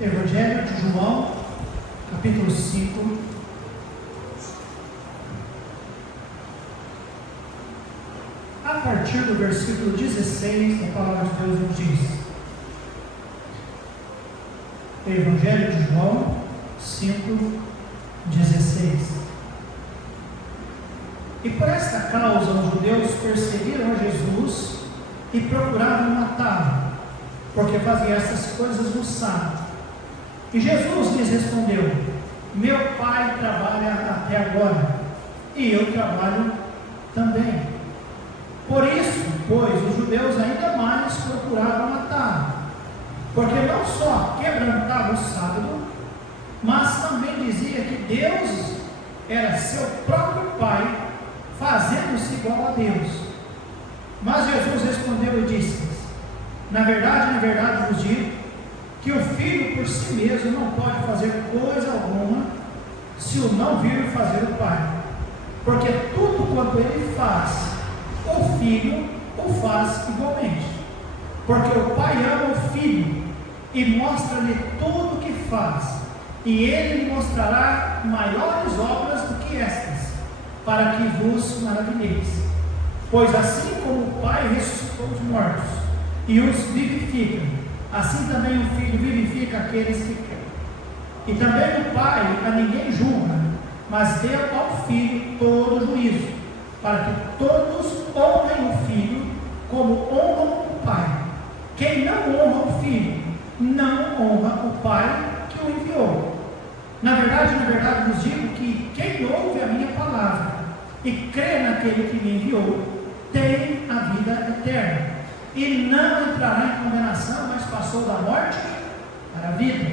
Evangelho de João, capítulo 5. A partir do versículo 16, a palavra de Deus nos diz: Evangelho de João 5, 16. E por esta causa os judeus perseguiram a Jesus e procuraram matá-lo, porque fazia essas coisas no sábado. E Jesus lhes respondeu: Meu Pai trabalha até agora, e eu trabalho também. Por isso, pois, os judeus ainda mais procuravam matá-lo, porque não só quebrantava o sábado, mas também dizia que Deus era seu próprio Pai, fazendo-se igual a Deus. Mas Jesus respondeu e disse-lhes: Na verdade vos digo, que o Filho por si mesmo não pode fazer coisa alguma, se o não vir fazer o Pai. Porque tudo quanto ele faz, o Filho o faz igualmente. Porque o Pai ama o Filho e mostra-lhe tudo o que faz, e ele lhe mostrará maiores obras do que estas, para que vos maravilheis. Pois assim como o Pai ressuscitou os mortos e os vivifica, assim também o Filho vivifica aqueles que quer. E também o Pai a ninguém julga, mas deu ao Filho todo o juízo, para que todos honrem o Filho como honram o Pai. Quem não honra o Filho, não honra o Pai que o enviou. Na verdade vos digo que quem ouve a minha palavra e crê naquele que me enviou, tem a vida eterna, e não entrará em condenação, mas passou da morte para a vida.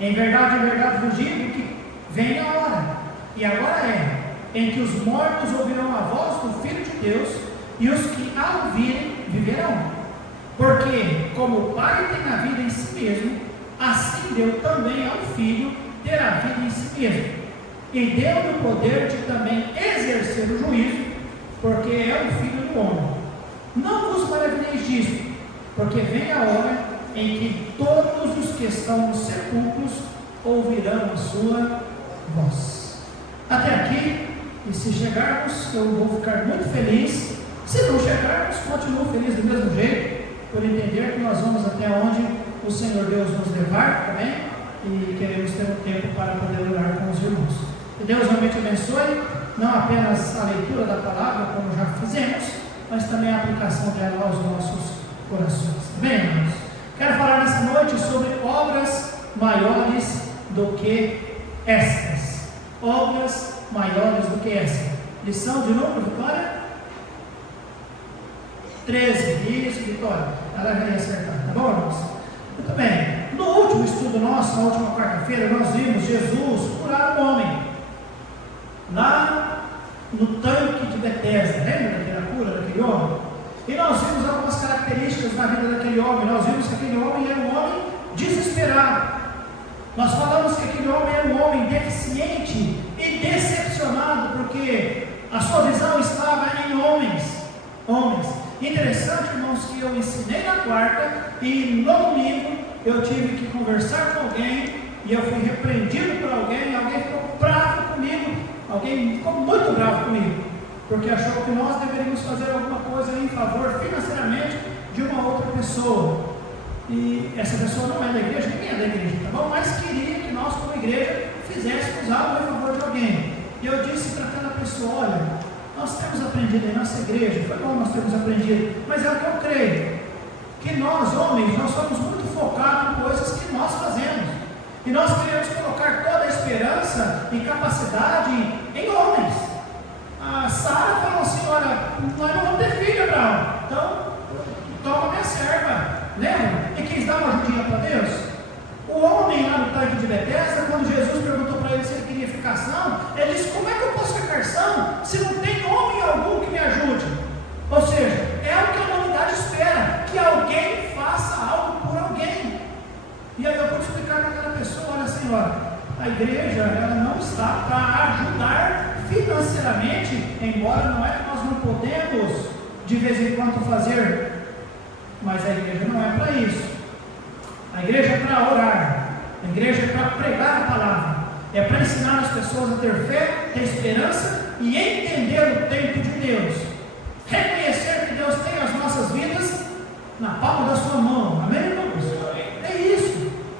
Em verdade vos digo que vem a hora, e agora é, em que os mortos ouvirão a voz do Filho de Deus, e os que a ouvirem viverão. Porque como o Pai tem a vida em si mesmo, assim deu também ao Filho ter a vida em si mesmo, e deu-lhe o poder de também exercer o juízo, porque é o Filho do homem. Não vos maravilheis disto, porque vem a hora em que todos os que estão nos sepulcros ouvirão a sua voz. Até aqui, e se chegarmos, eu vou ficar muito feliz. Se não chegarmos, continuo feliz do mesmo jeito, por entender que nós vamos até onde o Senhor Deus nos levar também, e queremos ter um tempo para poder orar com os irmãos. Que Deus realmente abençoe, não apenas a leitura da palavra, como já fizemos, mas também a aplicação dela aos nossos corações. Bem, irmãos, quero falar nessa noite sobre obras maiores do que estas. Obras maiores do que esta. Lição de número, Vitória? 13. Isso, Vitória. Ela vai acertar, tá bom, irmãos? Muito bem. No último estudo nosso, na última quarta-feira, nós vimos Jesus curar um homem lá no tanque de Betesda. Lembra daquela cura daquele homem? E nós vimos algumas características na vida daquele homem. Nós vimos que aquele homem era um homem desesperado. Nós falamos que aquele homem era um homem deficiente e decepcionado, porque a sua visão estava em homens. Interessante, irmãos, que eu ensinei na quarta e no domingo eu tive que conversar com alguém e eu fui repreendido por alguém, e alguém ficou bravo comigo, alguém ficou muito bravo comigo, porque achou que nós deveríamos fazer alguma coisa em favor financeiramente de uma outra pessoa. E essa pessoa não é da igreja, ninguém é da igreja, tá bom? Mas queria que nós, como igreja, fizéssemos algo em favor de alguém. E eu disse para aquela pessoa: olha, nós temos aprendido em nossa igreja, foi bom nós temos aprendido, mas é o que eu creio, que nós, homens, nós somos muito focados em coisas que nós fazemos, e nós queremos colocar toda a esperança e capacidade em homens. A Sara falou assim: olha, nós não vamos ter filho, Abraão, então toma minha serva, lembra? E quis dar uma ajudinha para Deus. O homem lá no tanque de Betesda, quando Jesus perguntou para ele se ele queria ficar são, ele disse: como é que eu posso ficar são se não tem homem algum que me ajude? Ou seja, é o que a humanidade espera, que alguém faça algo por alguém. E aí eu vou explicar para aquela pessoa: olha, senhora, a igreja ela não está para ajudar financeiramente, embora não é que nós não podemos de vez em quando fazer, mas a igreja não é para isso. A igreja é para orar, A igreja é para pregar a palavra, é para ensinar as pessoas a ter fé, ter esperança e entender o tempo de Deus. Reconhecer que Deus tem as nossas vidas na palma da sua mão. Amém, irmãos?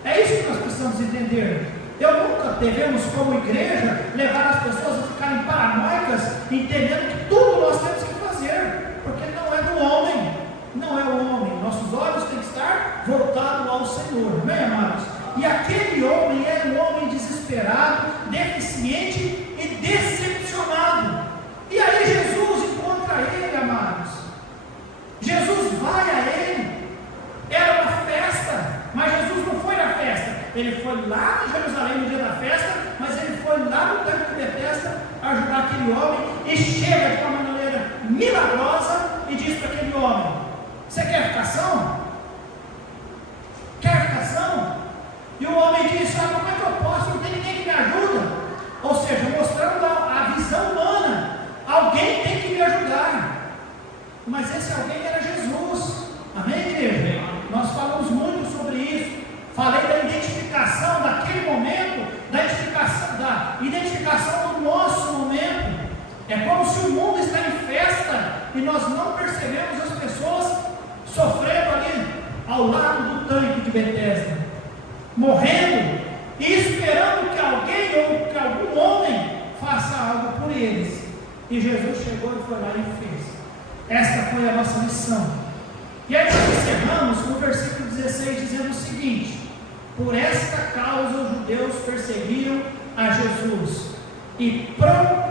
É isso que nós precisamos entender. Nunca devemos, como igreja, levar as pessoas a ficarem paranoicas, entendendo que tudo nós temos que fazer, porque não é do homem, não é o homem. Nossos olhos têm que estar voltados ao Senhor. Amém, amados? E aquele homem era um homem desesperado, deficiente e decepcionado. E aí Jesus encontra ele, amados. Jesus vai a ele. Era uma festa, mas Jesus não foi na festa. Ele foi lá em Jerusalém no dia da festa, mas ele foi lá no templo de Betesda ajudar aquele homem e chega de uma maneira milagrosa e diz para aquele homem: você quer ficação? Quer ficação? E o homem diz: como é que eu posso? Não tem ninguém que me ajuda. Ou seja, mostrando a visão humana. Alguém tem que me ajudar. Mas esse alguém era Jesus. Amém, igreja? Nós falamos muito sobre isso. Falei da identificação daquele momento, da identificação do nosso momento. É como se o mundo está em festa e nós não percebemos as pessoas sofrendo ali ao lado do tanque de Betesda, morrendo e esperando que alguém ou que algum homem faça algo por eles. E Jesus chegou e foi lá e fez. Esta foi a nossa missão. E aí nós encerramos no versículo 16 dizendo o seguinte: por esta causa os judeus perseguiram a Jesus e vão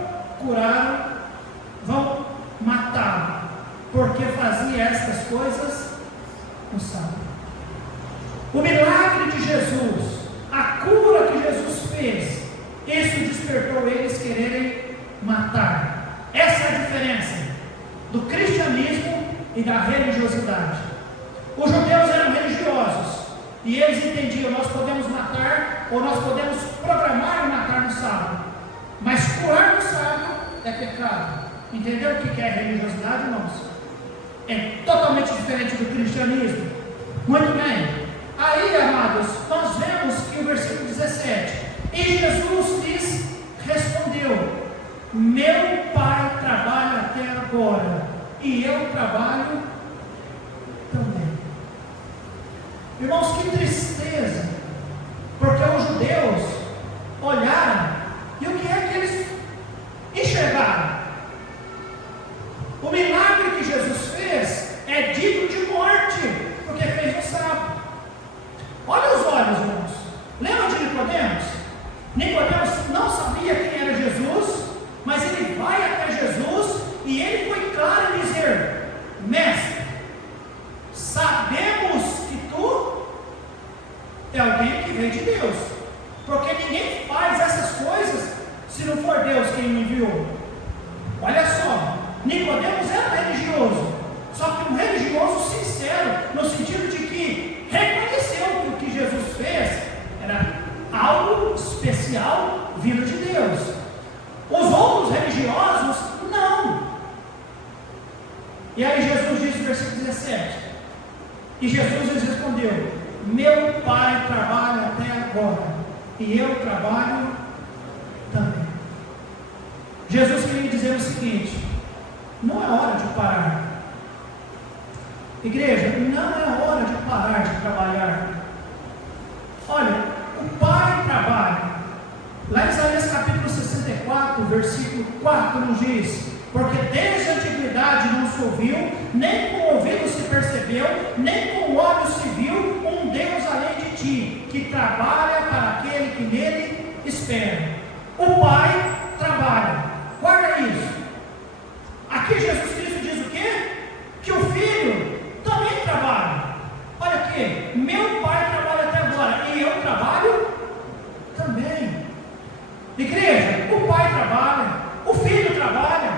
matá-lo, porque fazia estas coisas no sábado. O milagre de Jesus, a cura que Jesus fez, isso despertou eles quererem matar. Essa é a diferença do cristianismo e da religiosidade. Os judeus eram religiosos e eles entendiam: nós podemos matar ou nós podemos programar e matar no sábado, mas curar no sábado é pecado. Entendeu o que é religiosidade, irmãos? É totalmente diferente do cristianismo. Muito bem. Aí, amados, nós vemos que o versículo 17: e Jesus lhes respondeu: meu Pai trabalha até agora, e eu trabalho também. Irmãos, que tristeza, porque os judeus olharam, e o que é que eles enxergaram? O milagre que Jesus fez é digno de morte, porque fez no sábado. Olha os olhos, irmãos. Lembra de Nicodemos? Nicodemos não sabia quem era Jesus, mas ele vai até Jesus e ele foi claro em dizer: mestre, sabemos que tu é alguém que vem de Deus, porque ninguém faz essas coisas se não for Deus quem me enviou. Olha só, Nicodemos era religioso, só que um religioso sincero, no sentido de que reconheceu que o que Jesus fez era algo especial vindo de Deus. Os outros religiosos, não. E aí Jesus diz no versículo 17: e Jesus lhes respondeu: meu Pai trabalha até agora, e eu trabalho também. Jesus queria dizer o seguinte: não é hora de parar. Igreja, não é hora de parar de trabalhar. Olha, o Pai trabalha. Lá em Isaías capítulo 64, versículo 4 nos diz: porque desde a antiguidade não se ouviu, nem com o ouvido se percebeu, nem com o olho se viu um Deus além de ti, que trabalha para aquele que nele espera. O Pai trabalha. Guarda isso. Aqui Jesus Cristo diz o quê? Que o Filho também trabalha. Olha aqui: meu Pai trabalha até agora, e eu trabalho também. Igreja, o Pai trabalha, o Filho trabalha.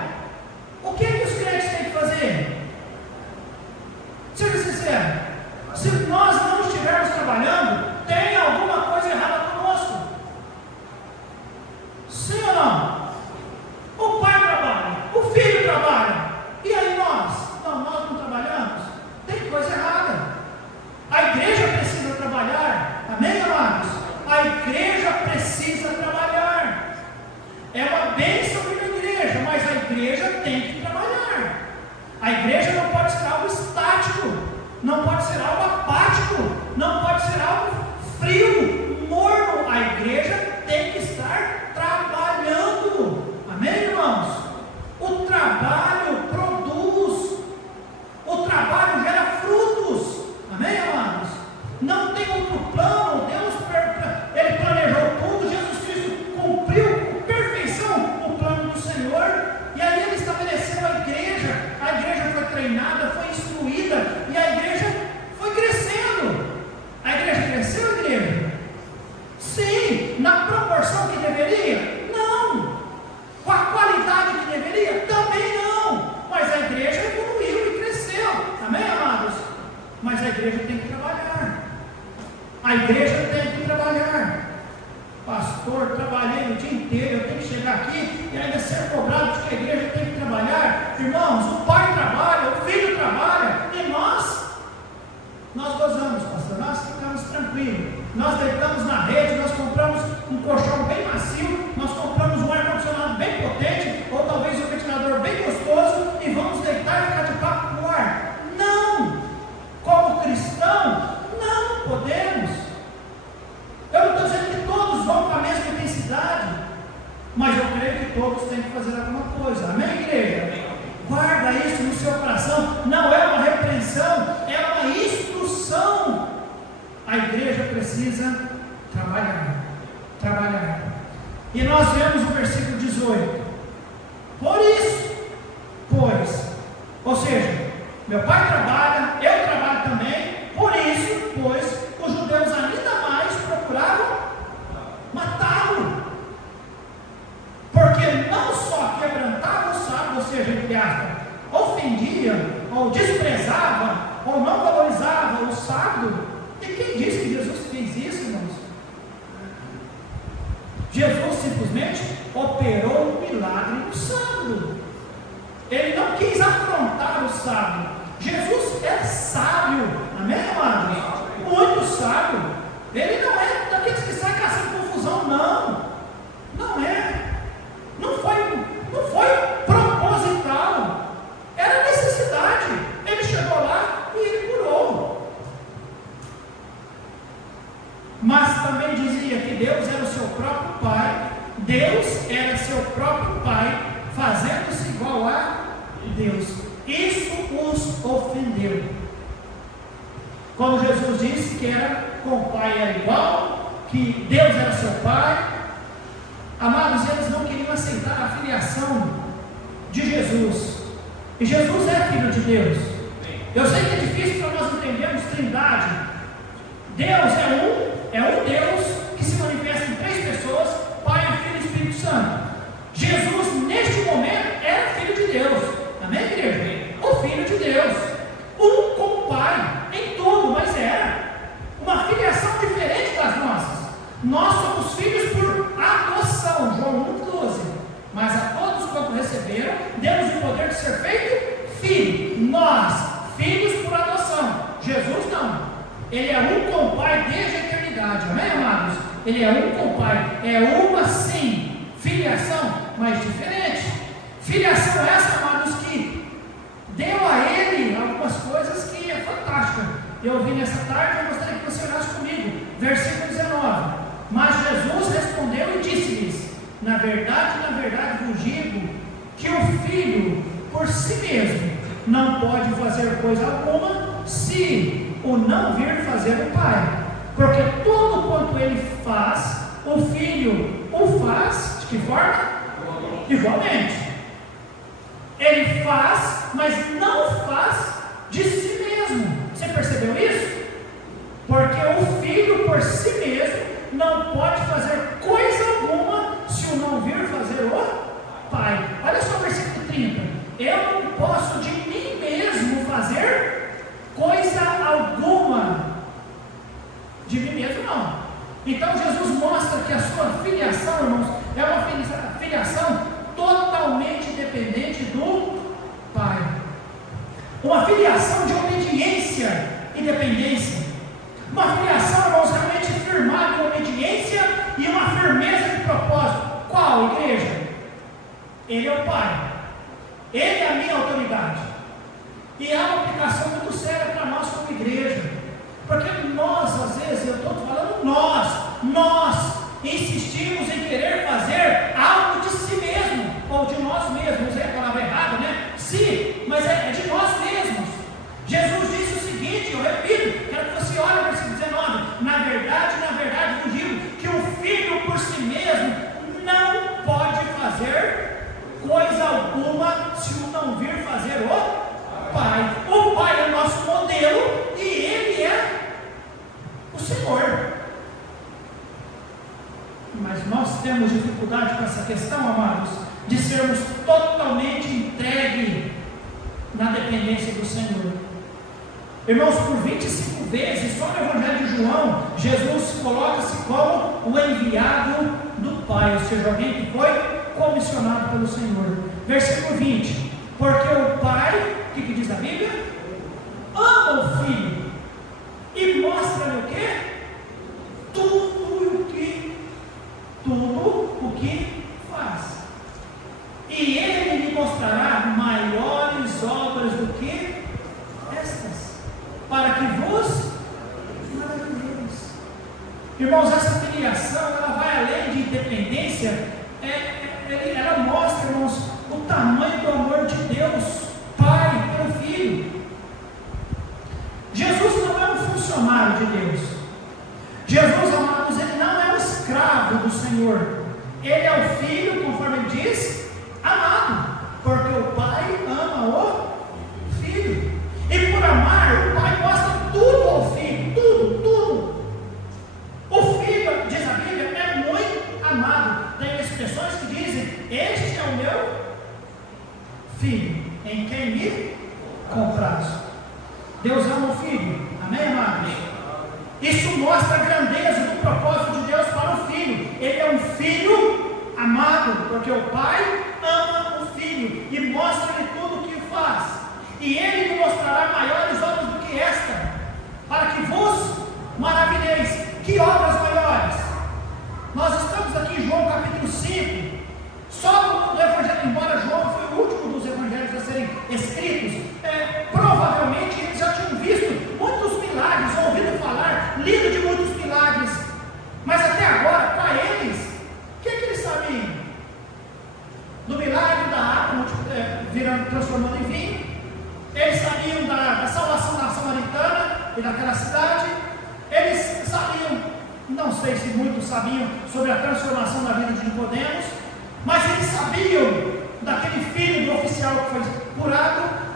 O que é que os crentes têm que fazer? Seja sincero, se nós não estivermos trabalhando, tem alguma coisa errada conosco. Sim ou não? O Pai trabalha, o Filho trabalha, e aí nós? Não, nós não trabalhamos. Tem coisa errada. A igreja precisa trabalhar. Amém, amados? A a igreja precisa trabalhar. É uma bênção vir na igreja, mas a igreja tem que trabalhar. A igreja não pode ser algo estático, não pode ser algo apático, não pode ser algo frio, morno. A igreja tem que estar trabalhando. Amém, irmãos? O trabalho produz, o trabalho gera frutos. Amém, amados? Não tem outro plano. Deus, Ele planejou tudo. Jesus Cristo cumpriu com perfeição o plano do Senhor. E aí Ele estabeleceu a igreja. A igreja foi treinada, foi instruída, e a igreja foi crescendo. A igreja cresceu, igreja? Sim. Na proporção que deveria? Não. Com a qualidade que deveria? Também não. Mas a igreja evoluiu e cresceu. Amém, amados? Mas a igreja tem que trabalhar. A igreja tem que trabalhar. Pastor, trabalhei o dia inteiro, eu tenho que chegar aqui e ainda ser cobrado de que a igreja tem que trabalhar. Irmãos, o pai trabalha, o filho trabalha, e nós gozamos, pastor, nós ficamos tranquilos. Nós deitamos na rede, nós compramos um colchão bem macio, nós compramos um ar-condicionado bem potente, ou talvez um ventilador bem gostoso, e vamos deitar e ficar de papo no ar. Não! Como cristão, não podemos. Eu não estou dizendo que todos vão com a mesma intensidade, mas eu creio que todos têm que fazer alguma coisa. Amém, igreja? Guarda isso no seu coração. Não é uma repreensão, é uma instrução. A igreja precisa trabalhar. E nós vemos o versículo 18. Por isso, pois, ou seja, meu pai trabalha, eu trabalho também. Por isso, pois, os judeus ainda mais procuravam matá-lo, porque não só quebrantava o sábado, ou seja, entre aspas, ofendia, ou desprezava, ou não valorizava o sábado. E quem disse que Jesus fez isso, irmãos? Jesus simplesmente operou um milagre no sábado. Ele não quis afrontar o sábado. Jesus é sábio, amém, amados? Muito sábio. Ele não é daqueles que saem caçando confusão, não é. Não foi proposital. Era necessidade. Ele chegou lá e ele curou. Mas também dizia que Deus era o seu próprio Pai. Deus era seu próprio Pai, fazendo-se igual a Deus. Isso os ofendeu. Quando Jesus disse que com o Pai era igual, que Deus era seu Pai, amados, eles não queriam aceitar a filiação de Jesus. E Jesus é filho de Deus. Eu sei que é difícil para nós entendermos Trindade. Deus é um Deus que se manifesta em 3 pessoas: Pai, Filho e Espírito Santo. Jesus, neste momento, era filho de Deus. Amém, igreja? O filho de Deus, um com o Pai em tudo, mas era uma filiação diferente das nossas. Nós somos filhos por adoção, João 1,12. Mas a todos quanto receberam, demos o poder de ser feito filho. Nós, filhos por adoção. Jesus não. Ele é um com o Pai desde a eternidade. Amém, amados? Ele é um com o Pai. É uma sim, filiação, mas diferente. Filiação essa, amados, que deu a ele algumas coisas que é fantástica. Eu ouvi nessa tarde, eu gostaria que você olhasse comigo. Versículo 19. Mas Jesus respondeu e disse-lhes: na verdade vos digo que o Filho por si mesmo não pode fazer coisa alguma se o não vir fazer o Pai. Porque tudo quanto ele faz, o Filho o faz de que forma? Igualmente. Ele faz, mas não faz de si mesmo. Você percebeu isso? Porque o Filho por si mesmo não pode fazer coisa alguma se o não vir fazer o Pai. Olha só o versículo 30. Eu não posso de mim mesmo fazer coisa alguma. De mim mesmo não. Então Jesus mostra que a sua filiação, irmãos, é uma filiação totalmente dependente do Pai. Uma filiação de obediência e dependência. Uma filiação, irmãos, realmente firmada em obediência qual igreja? Ele é o Pai. Ele é a minha autoridade. E há uma aplicação muito séria para nós como igreja. Porque nós, às vezes, eu estou falando nós insistimos em querer fazer algo de si mesmo, ou de nós mesmos, é a palavra errada, né? Sim, mas é de nós mesmos. Jesus disse o seguinte, eu repito, quero que você olhe o versículo 19, na verdade vos digo, que o Filho por si mesmo não pode fazer coisa alguma se o não vir fazer o Pai. O Pai é o nosso modelo e Ele é o Senhor. Mas nós temos dificuldade com essa questão, amados, de sermos totalmente entregues na dependência do Senhor. Irmãos, por 25 vezes, só no Evangelho de João, Jesus coloca-se como o enviado do Pai, ou seja, alguém que foi comissionado pelo Senhor. Versículo 20, porque o Pai, o que diz a Bíblia? Ama o Filho e mostra-lhe o quê? Tudo o que faz. E Ele lhe mostrará maiores obras do que estas, para que vos maravilheis. Irmãos, essa filiação, ela vai além de independência, ela mostra, irmãos, o tamanho do amor de Deus, Pai, pelo Filho. Jesus não é um funcionário de Deus. Jesus, amados, ele não é um escravo do Senhor. Ele é o Filho, conforme ele diz, amado, porque o Pai ama o Filho. E por amar, o Pai mostra tudo ao Filho, tudo. O Filho, diz a Bíblia, é muito amado. Tem expressões que dizem, este é o meu Filho, em quem me comprazo. Deus ama o Filho, amém, amados? Isso mostra a grandeza do propósito de Deus para o Filho. Ele é um Filho amado, porque o Pai ama o Filho e mostra-lhe tudo o que faz. E Ele lhe mostrará maiores obras do que esta, para que vos maravilheis. Que obras maiores? Nós estamos aqui em João capítulo 5, só no Evangelho, embora João foi o último dos evangelhos a serem escritos, provavelmente eles já tinham visto muitos milagres, ouvido falar, lido de muitos milagres, mas até agora, para eles, o que eles sabiam? Do milagre da água transformando em vinho, eles sabiam da salvação da samaritana e daquela cidade, eles sabiam, não sei se muitos sabiam sobre a transformação da vida de Nicodemos, mas eles sabiam daquele filho do oficial que foi curado.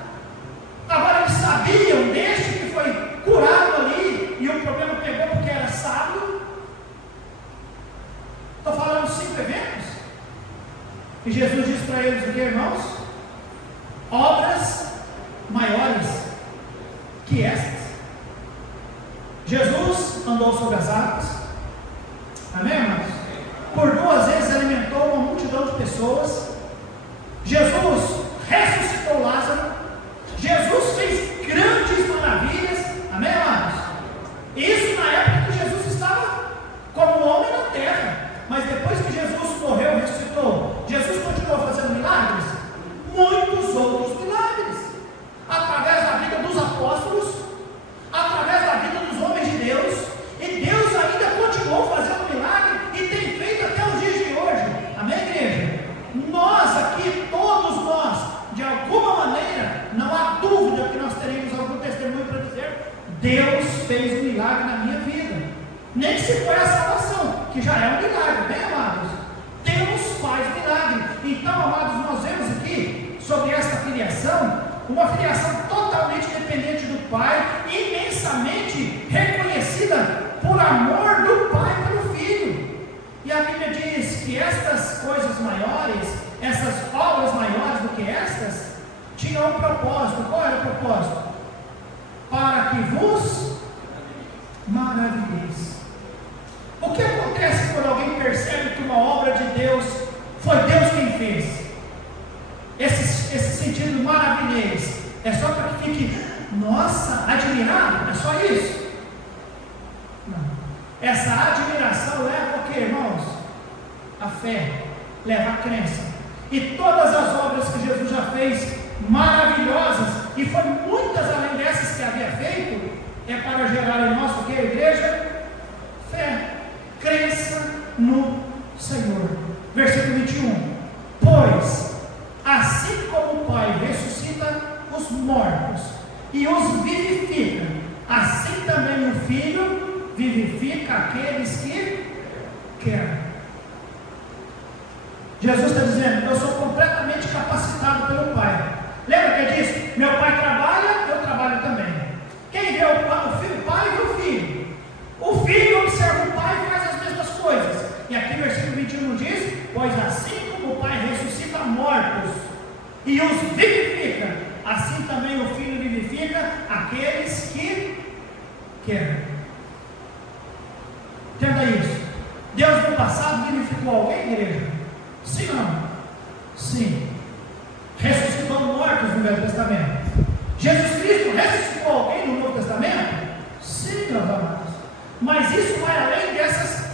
Agora eles sabiam deste que foi curado ali e o problema pegou porque era sábado. Estou falando 5 eventos. E Jesus disse para eles o que, irmãos? Obras maiores que estas. Jesus andou sobre as águas. Amém, irmãos? Por 2 vezes alimentou uma multidão de pessoas. Jesus ressuscitou Lázaro. Jesus fez grandes maravilhas. Amém, amados? Isso na época que Jesus estava como homem na terra. Mas depois que Jesus morreu e ressuscitou, Jesus continuou fazendo milagres? Muitos outros milagres. Através da vida dos apóstolos, através da vida dos homens de Deus. E Deus ainda continuou fazendo milagre e tem feito até os dias de hoje. Amém, igreja? Nós aqui, todos nós, de alguma maneira, não há dúvida que nós teremos algum testemunho para dizer: Deus fez um milagre na minha vida. Nem que se for a salvação, que já é um milagre, bem amados. Deus faz milagre. Então, amados, nós vemos aqui sobre esta filiação, uma filiação totalmente dependente do Pai, imensamente reconhecida por amor do Pai pelo Filho. E a Bíblia diz que estas coisas maiores, essas obras maiores do que estas, tinham um propósito. Qual era o propósito? Para que vos maravilheis. O que acontece quando alguém percebe que uma obra de Deus foi Deus quem fez? Esse sentido maravilheis é só para que fique, nossa, admirado? É só isso? Não. Essa admiração é porque, irmãos, a fé leva a crença. E todas as obras que Jesus já fez, maravilhosas, e foi muitas além dessas que havia feito, é para gerar em nós, o que, a igreja? Fé, crença no Senhor. Versículo 21. Pois, assim como o Pai ressuscita os mortos e os vivifica, assim também o Filho vivifica aqueles que quer. Jesus está dizendo: eu sou completamente capacitado pelo Pai. Lembra que ele disse: meu Pai trabalha, eu trabalho também. Quem vê o Pai vê o Filho. O Filho observa o Pai e faz as mesmas coisas. E aqui no versículo 21 diz: pois assim como o Pai ressuscita mortos e os vivifica, assim também o Filho vivifica aqueles que querem. Entenda isso. Deus no passado vivificou alguém, igreja? Sim ou não? Sim. Ressuscitou mortos no Velho Testamento. Jesus Cristo ressuscitou alguém no Novo Testamento? Sim, meus amados. Mas isso vai além dessas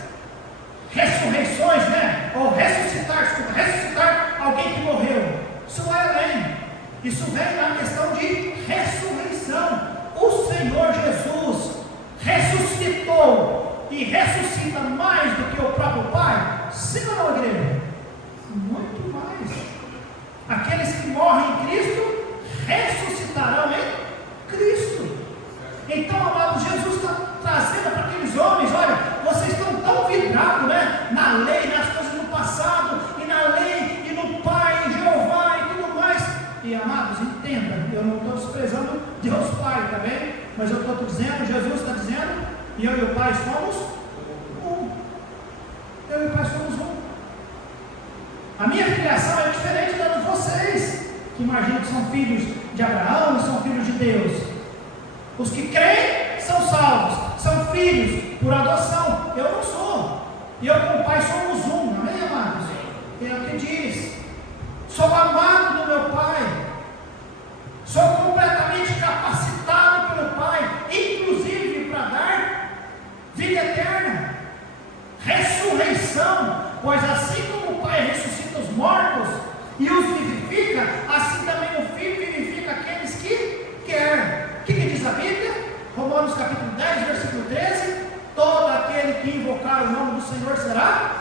ressurreições, né? Ou ressuscitar alguém que morreu. Isso vai além. Isso vem na questão de ressurreição. O Senhor Jesus ressuscitou e ressuscita mais do que o próprio Pai? Sim ou não, igreja? Muito mais. Aqueles que morrem em Cristo ressuscitarão em Cristo. Então, amado, Jesus está trazendo para aqueles homens: olha, vocês estão tão vidrados, né, na lei, nas coisas do passado, e na lei, e no Pai, em Jeová e tudo mais. E amados, entenda, eu não estou desprezando Deus Pai, tá bem? Mas eu estou dizendo, Jesus está dizendo, e eu e o Pai somos um. Eu e o Pai somos um. A minha filiação é diferente da de vocês, que imaginam que são filhos de Abraão e são filhos de Deus. Os que creem são salvos, são filhos por adoção. Eu não sou. E eu com o Pai somos um, amém, amados? É o que diz. Sou amado do meu Pai. Sou completamente capacitado pelo Pai, inclusive para dar vida eterna, ressurreição. Pois assim como o Pai ressuscita os mortos e os vivifica, assim também o Filho vivifica aqueles que quer. O que diz a Bíblia? Romanos capítulo 10, versículo 13: todo aquele que invocar o nome do Senhor será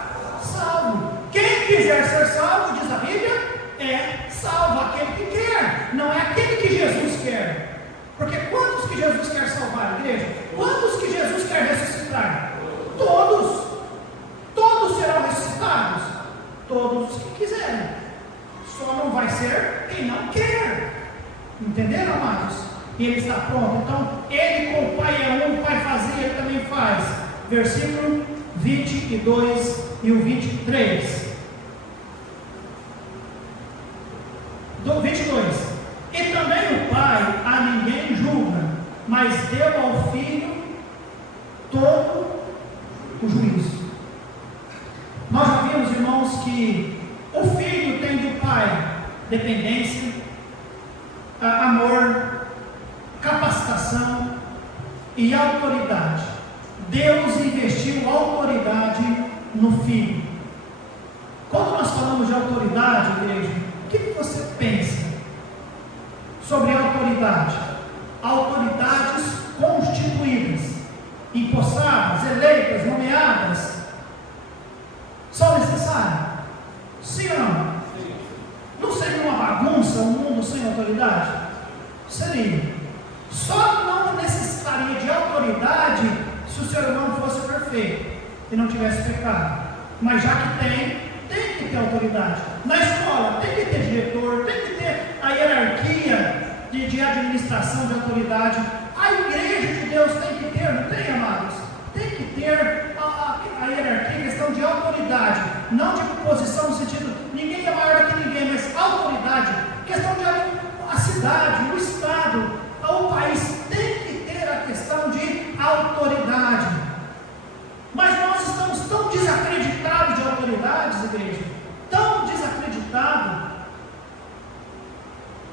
salvo. Quem quiser ser salvo, diz a Bíblia, é salvo. Aquele que quer, não é aquele que Jesus quer. Porque quantos que Jesus quer salvar, igreja? Quantos que Jesus quer ressuscitar? Todos. Todos serão ressuscitados. Todos os que quiserem. Só não vai ser quem não quer. Entenderam, amados? E ele está pronto. Então, ele com o Pai é um, o Pai fazia, ele também faz. Versículo 22 e o 23. Do 22. E também o Pai a ninguém julga, mas deu ao Filho todo o juízo. Nós já vimos, irmãos, que o Filho tem do Pai dependência, amor, capacitação e autoridade. Deus investiu autoridade no Filho. Quando nós falamos de autoridade, igreja, o que você pensa sobre autoridade? Autoridades constituídas, empossadas, eleitas, nomeadas, são necessárias? Sim ou não? Sim. Não seria uma bagunça um mundo sem autoridade? Seria. Só não necessitaria de autoridade se o ser humano fosse perfeito e não tivesse pecado. Mas já que tem que ter autoridade. Na escola tem que ter diretor, tem que ter a hierarquia de administração de autoridade. A igreja de Deus tem que ter, não tem, amados? Tem que ter a hierarquia, questão de autoridade, não de posição no sentido, ninguém é maior do que ninguém, mas autoridade, questão de a cidade, o estado, o país tem que ter a questão de autoridade. Mas nós estamos tão desacreditados de autoridades, igreja, tão desacreditados.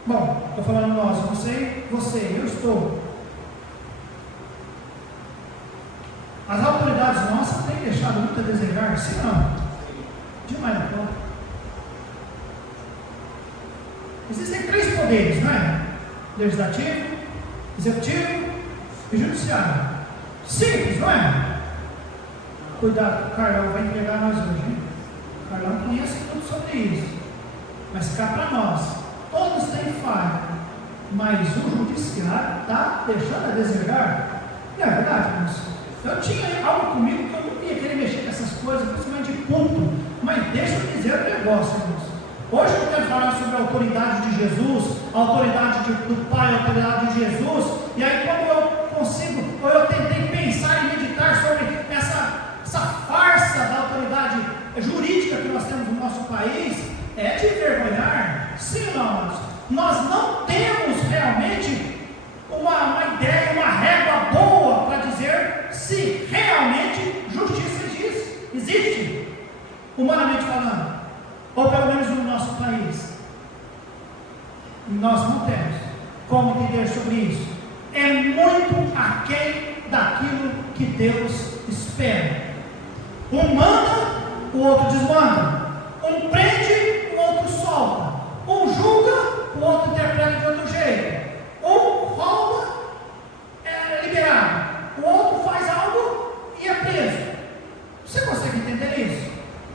Bom, estou falando nós, você, eu estou. As autoridades nossas têm deixado muito a desejar, sim ou não? Demais da conta. Existem 3 poderes, não é? Legislativo, executivo e judiciário. Simples, não é? Cuidado, o Carlão vai entregar nós hoje, hein? O Carlão conhece tudo sobre isso. Mas cá para nós, todos têm falha, mas o judiciário está deixando a desejar. Não é verdade, irmãos? Eu tinha algo comigo que eu não ia querer mexer com essas coisas, principalmente de culto. Mas deixa eu dizer o negócio, irmãos. Hoje eu quero falar sobre a autoridade de Jesus, a autoridade do Pai, a autoridade de Jesus. E aí, quando eu consigo, ou eu tentei pensar e meditar sobre essa farsa da autoridade jurídica que nós temos no nosso país, é de envergonhar. Sim ou não? Nós não temos realmente uma ideia, uma régua boa para dizer se realmente justiça existe, humanamente falando, ou pelo menos no nosso país. Nós não temos como entender sobre isso. É muito aquém daquilo que Deus espera. Um manda, o outro desmanda. Um prende, o outro solta. Um julga, o outro interpreta de outro jeito. Um rouba, é liberado. O outro faz algo e é preso. Você consegue entender isso?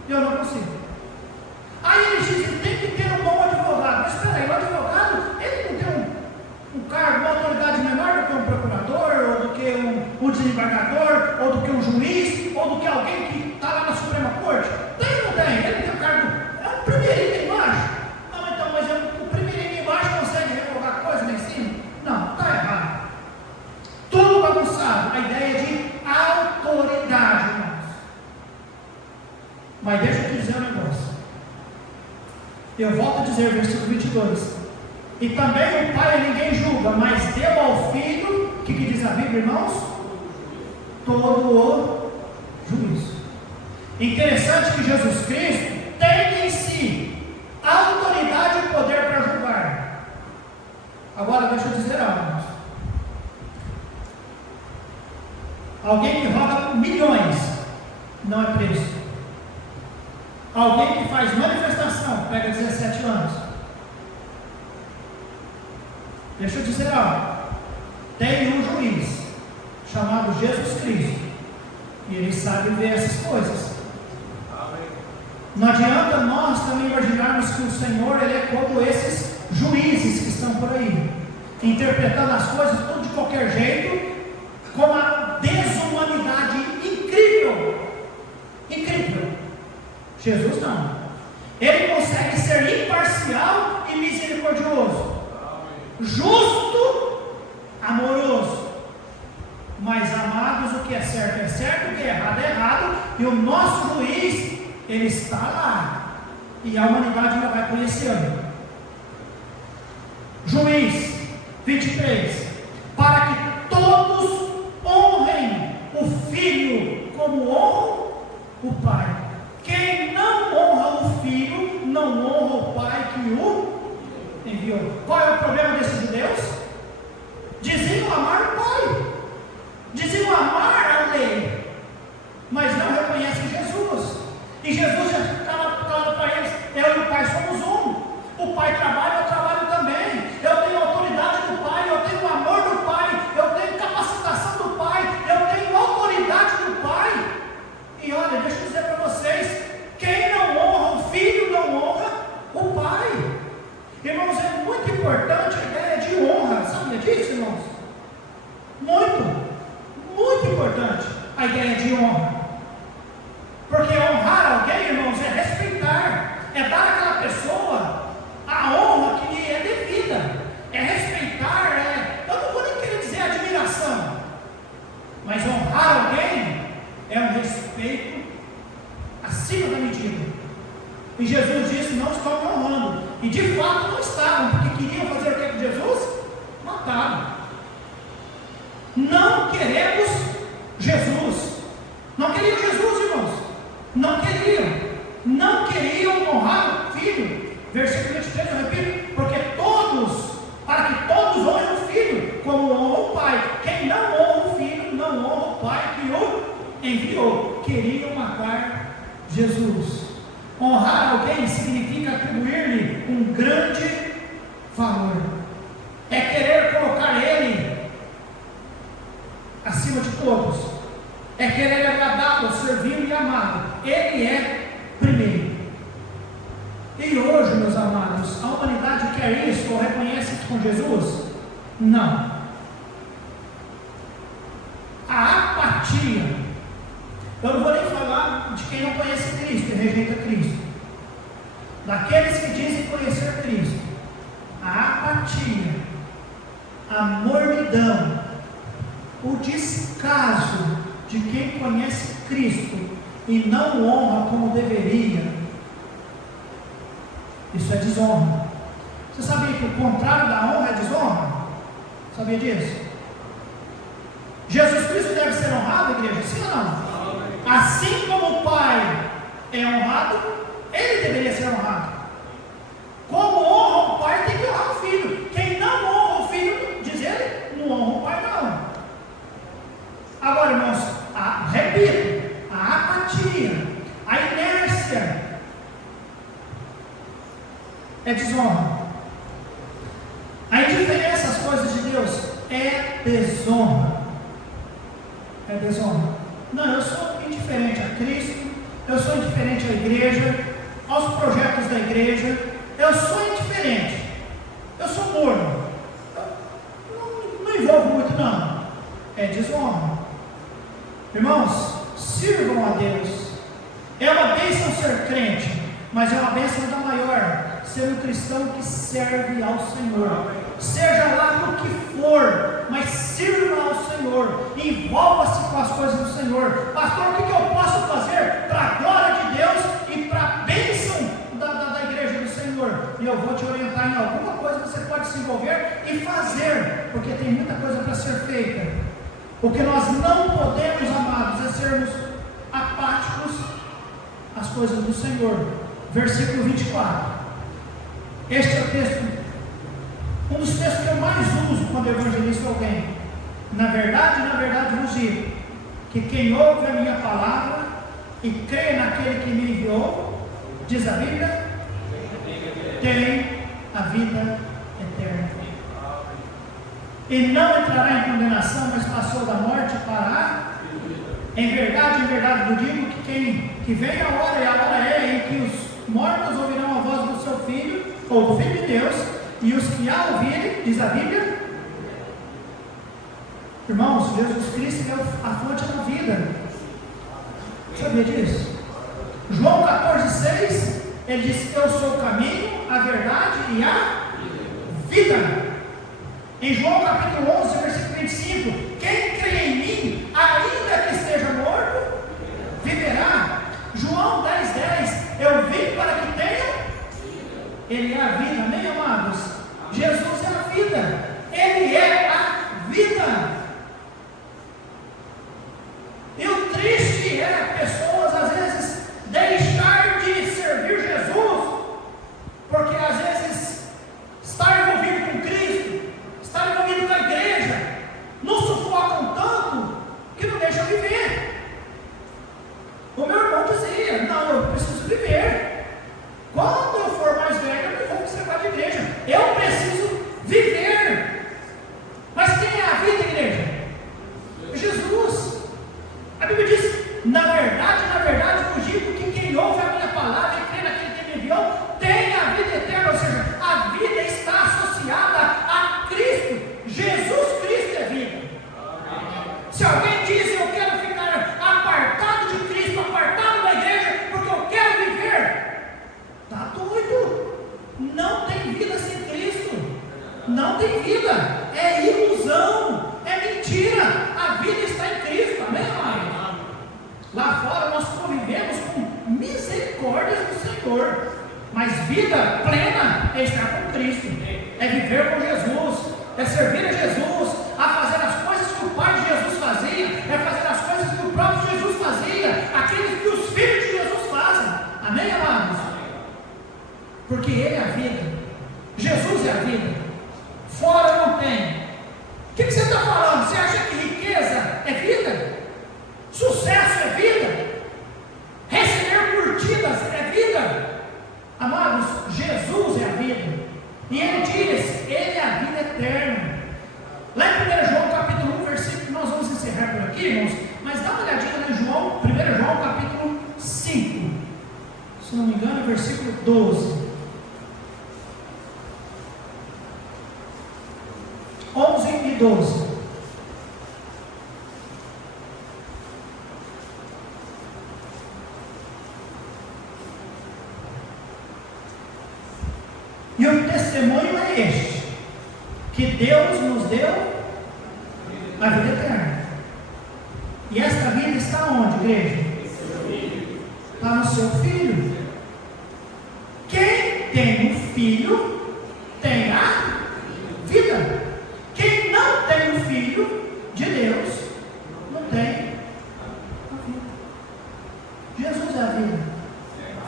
Eu não consigo. Aí eles dizem, tem que ter um bom advogado. Mas espera aí, o advogado, ele não tem um cargo, uma autoridade menor do que um procurador, ou do que um desembargador, ou do que um juiz, ou do que alguém que está lá na Suprema Corte? Tem ou não tem? Ele tem um cargo, é um primeirinho embaixo. Não, então, mas o primeirinho embaixo consegue revogar coisa lá em cima? Não, está errado. Tudo bagunçado. A ideia de autoridade, irmãos. Mas deixa eu te dizer um negócio. Eu volto a dizer, versículo 22. E também o Pai ninguém julga, mas deu ao Filho, o que diz a Bíblia, irmãos? Todo o juízo. Interessante que Jesus Cristo tem em si autoridade e poder para julgar. Agora deixa eu dizer algo, irmãos. Alguém que rouba milhões não é preso. Alguém que faz manifestação pega 17 anos. Deixa eu dizer algo. Tem um juiz chamado Jesus Cristo e ele sabe ver essas coisas. Não adianta nós também imaginarmos que o Senhor ele é como esses juízes que estão por aí, interpretando as coisas tudo de qualquer jeito, com uma desumanidade incrível. Incrível. Jesus não. Ele consegue ser imparcial e misericordioso, justo, amoroso. Mas, amados, o que é certo, o que é errado, e o nosso juiz, ele está lá, e a humanidade ainda vai conhecê-lo. Juiz 23, para que todos honrem o Filho como honram o Pai. Quem não honra o Filho, não honra o Pai que o enviou. Qual é o problema desses judeus? Diziam amar o Pai, diziam amar a lei, mas não reconhecem Jesus. E Jesus já estava falando para eles: eu e o Pai somos um. O Pai trabalha, eu trabalho também. Eu tenho a autoridade do Pai, eu tenho o amor do Pai, eu tenho capacitação do Pai, eu tenho autoridade do Pai. E olha, deixa eu dizer para vocês: quem não honra o Filho, não honra o Pai. Irmãos, é muito importante a ideia de honra. Sabia disso, irmãos? Muito importante a ideia de honra. Porque honrar alguém, irmãos, é respeitar, é dar àquela pessoa a honra que lhe é devida, é respeitar, eu não vou nem querer dizer admiração, mas honrar alguém é um respeito acima da medida. E Jesus disse: não estão honrando, e de fato não estavam, porque queriam fazer o que com Jesus? Matá-lo. Não queremos Jesus, não queriam Jesus, irmãos, não queriam honrar o Filho. Versículo 23, eu repito: porque para que todos honrem o Filho como honram o Pai. Quem não honra o Filho, não honra o Pai que o enviou. Queriam matar Jesus. Honrar alguém significa atribuir-lhe um grande valor, é querer colocar Ele acima de todos, é querer agradá-lo, servi-lo e amá-lo. Ele é primeiro. E hoje, meus amados, a humanidade quer isso ou reconhece isso com Jesus? Não. A apatia, eu não vou nem falar de quem não conhece Cristo e rejeita Cristo, daqueles que dizem conhecer Cristo. A apatia, a mornidão, o descaso de quem conhece Cristo e não honra como deveria, isso é desonra. Você sabia que o contrário da honra é desonra? Sabia disso? Jesus Cristo deve ser honrado, igreja? Sim ou não? Assim como o Pai é honrado, Ele deveria ser honrado. Como honra o Pai, tem que honrar o Filho. Quem não honra o Filho, diz ele, não honra o Pai não. Agora, irmãos, repito, a apatia, a inércia é desonra. A indiferença às coisas de Deus é desonra. É desonra. Não, eu sou indiferente a Cristo, eu sou indiferente à igreja, aos projetos da igreja, eu sou indiferente, eu sou morno, não envolvo muito não, é desonra. Irmãos, sirvam a Deus. É uma bênção ser crente, mas é uma bênção ainda maior ser um cristão que serve ao Senhor, seja lá no que for, mas sirva ao Senhor, envolva-se com as coisas do Senhor. Pastor, o que eu posso fazer para a glória de Deus e para a bênção da igreja do Senhor? E eu vou te orientar em alguma coisa que você pode se envolver e fazer, porque tem muita coisa para ser feita. O que nós não podemos, amados, é sermos apáticos às coisas do Senhor. Versículo 24. Este é o texto, um dos textos que eu mais uso quando eu evangelizo alguém. Na verdade, vos digo, que quem ouve a minha palavra e crê naquele que me enviou, diz a Bíblia, tem a vida eterna. E não entrará em condenação, mas passou da morte para a... Em verdade, vos digo que vem a hora, e a hora é em que os mortos ouvirão a voz do seu Filho, ou do Filho de Deus, e os que a ouvirem, diz a Bíblia, irmãos, Jesus Cristo é a fonte da vida. Sabia disso? João 14,6, ele diz: eu sou o caminho, a verdade e a vida. Em João capítulo 11, versículo 25, quem crê em mim, ainda que esteja morto, viverá. João 10,10, eu vim para que tenham, Ele é a vida, amém, amados? Jesus é a vida, Ele é a vida. E o triste é pessoas às vezes deixar de servir Jesus, porque às vezes estar envolvido com Cristo, estar envolvido com a igreja, nos sufocam tanto que não deixa viver. O meu irmão dizia: não, eu preciso viver. Quando eu for mais velho, eu não vou observar de igreja. Eu preciso viver. Mas quem é a vida, igreja? Jesus. A Bíblia diz: na verdade, vos digo que quem ouve a minha palavra e crê naquele que me enviou, tem a vida eterna. Ou seja, a vida está associada a Cristo. Jesus Cristo é vida. Se alguém diz: eu quero ficar apartado de Cristo, apartado da igreja, porque eu quero viver, está doido. Não tem vida sem Cristo. Não tem vida. É ilusão. É mentira. A vida está em Cristo. Amém, amém? Lá fora nós convivemos com misericórdias do Senhor. Mas vida plena é estar com Cristo. É viver com Jesus. É servir a Jesus. A fazer as coisas que o Pai de Jesus fazia. É fazer as coisas que o próprio Jesus fazia. Aqueles que os filhos de Jesus fazem. Amém, amados? Porque Ele é a vida. Jesus é a vida. Fora não tem. O que você está falando? Você acha que riqueza é vida? Sucesso é vida? Receber curtidas é vida? Amados, Jesus é a vida. E Ele diz: engano, versículo 12. 11 e 12. E o testemunho é este, que Deus nos deu a vida eterna. E esta vida está onde, igreja? Está no seu Filho. Quem tem um filho, tem a vida. Quem não tem o Filho de Deus, não tem a vida. Jesus é a vida.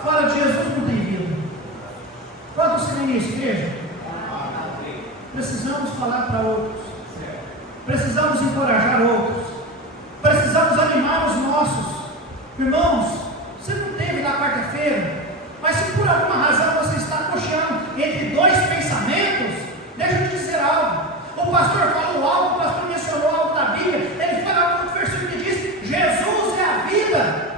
Fora de Jesus não tem vida. Quantos creem nisso, igreja? Precisamos falar para outros. Precisamos encorajar outros. Precisamos animar os nossos. Irmãos, você não teve na quarta-feira, mas se por alguma razão você está cocheando entre dois pensamentos, deixa eu te dizer algo. O pastor falou algo, o pastor mencionou algo da Bíblia, ele fala algo no versículo que diz: Jesus é a vida.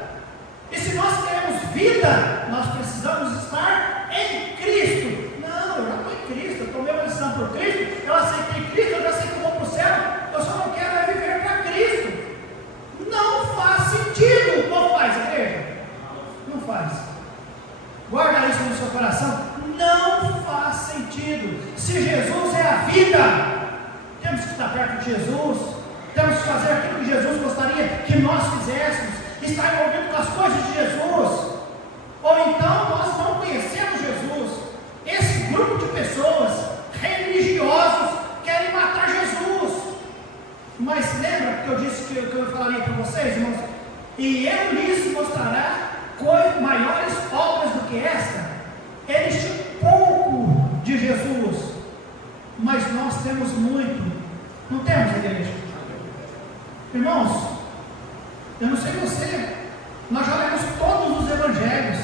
E se nós queremos vida, nós precisamos estar em Cristo. Não, eu já estou em Cristo, eu tomei uma decisão por Cristo, eu aceitei Cristo, eu já sei que eu vou para o céu, eu só não quero é viver para Cristo. Não faz sentido. Não faz, igreja? Não faz. Guarda isso no seu coração. Não faz sentido. Se Jesus é a vida, temos que estar perto de Jesus, temos que fazer aquilo que Jesus gostaria que nós fizéssemos, estar envolvido com as coisas de Jesus. Ou então nós não conhecemos Jesus. Esse grupo de pessoas religiosos querem matar Jesus. Mas lembra que eu disse que eu falaria para vocês, irmãos? E eu lhes mostrará maiores obras do que esta. Eles tinham pouco de Jesus, mas nós temos muito. Não temos, igreja? Irmãos, eu não sei você, nós já lemos todos os evangelhos,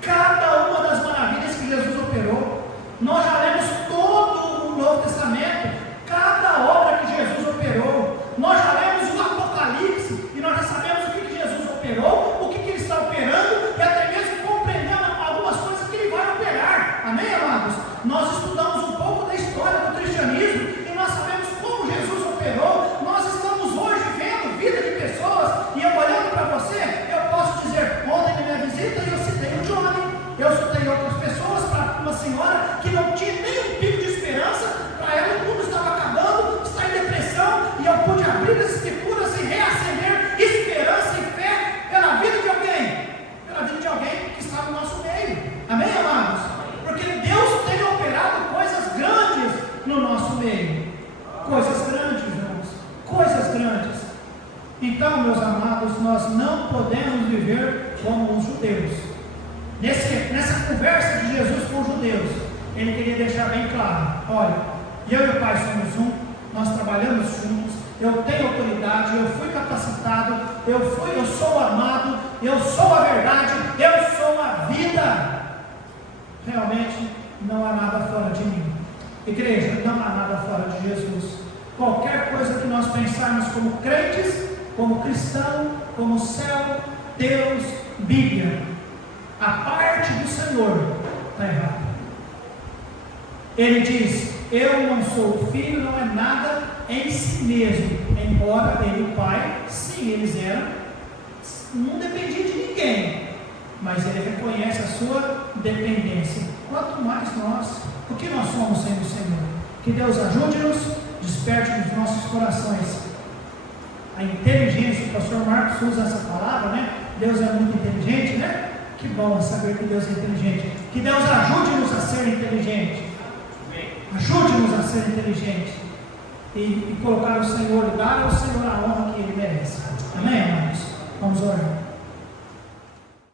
cada uma das maravilhas que Jesus operou. Nós já lemos todo o Novo Testamento, cada obra que Jesus operou. Nós já lemos o Apocalipse e nós já sabemos o que Jesus operou, o que ele está operando, e até mesmo compreendendo algumas coisas que ele vai operar. Amém, amados? Nós estudamos um pouco da história do cristianismo e nós sabemos como Jesus operou. Nós estamos hoje vendo vida de pessoas, e eu olhando para você, eu posso dizer: ontem na minha visita eu citei o Johnny, eu citei outras pessoas, para uma senhora que não tinha nem um pingo de esperança, para ela o mundo estava acabando, está em depressão, e eu pude abrir as escrituras e reacender esperança e fé pela vida de alguém que está no nosso meio. Amém, amados? Porque Deus tem operado coisas grandes no nosso meio. Coisas grandes, irmãos. Coisas grandes. Então, meus amados, nós não podemos viver como os judeus. Nessa conversa de Jesus com os judeus, ele queria deixar bem claro: olha, eu e o Pai somos um, nós trabalhamos juntos, eu tenho autoridade, eu fui capacitado, eu sou amado, eu sou a verdade, eu sou a vida. Realmente não há nada fora de mim. Igreja, não há nada fora de Jesus. Qualquer coisa que nós pensarmos como crentes, como cristão, como céu, Deus, Bíblia, a parte do Senhor, está errado. Ele diz: eu não sou o filho, não é nada em si mesmo. Embora ele e o pai, sim, eles eram, não dependiam de ninguém, mas ele reconhece a sua dependência. Quanto mais nós, o que nós somos sem o Senhor? Que Deus ajude-nos, desperte nos nossos corações a inteligência. O pastor Marcos usa essa palavra, né? Deus é muito inteligente, né? Que bom saber que Deus é inteligente. Que Deus ajude-nos a ser inteligente. Ajude-nos a ser inteligente e colocar o Senhor, dar ao Senhor a honra que Ele